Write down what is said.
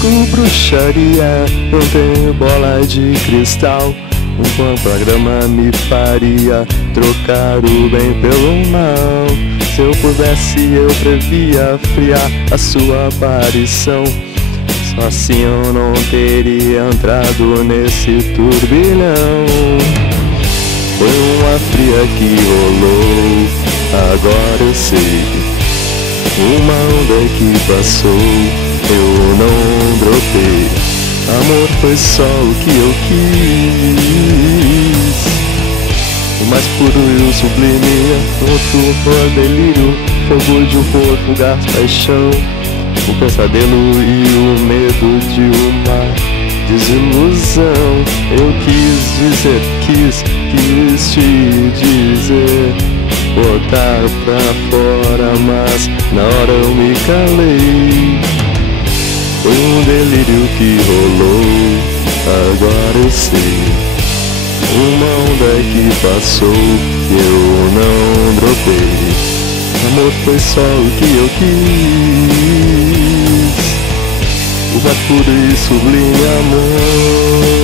pratico bruxaria, não tenho bola de cristal. Um bom programa me faria trocar o bem pelo mal. Se eu pudesse eu previa friar a sua aparição. Só assim eu não teria entrado nesse turbilhão. Foi uma fria que rolou, agora eu sei. Uma onda que passou, eu não dropei. Amor foi só o que eu quis. O mais puro e o sublime, outro por delírio. Fogo de um corpo, gás, paixão. O pesadelo e o medo de uma desilusão. Eu quis te dizer, botar pra fora, mas na hora eu me calei. Foi um delírio que rolou, agora eu sei. Uma onda que passou e eu não dropei. Amor foi só o que eu quis. O mais puro e sublime amor.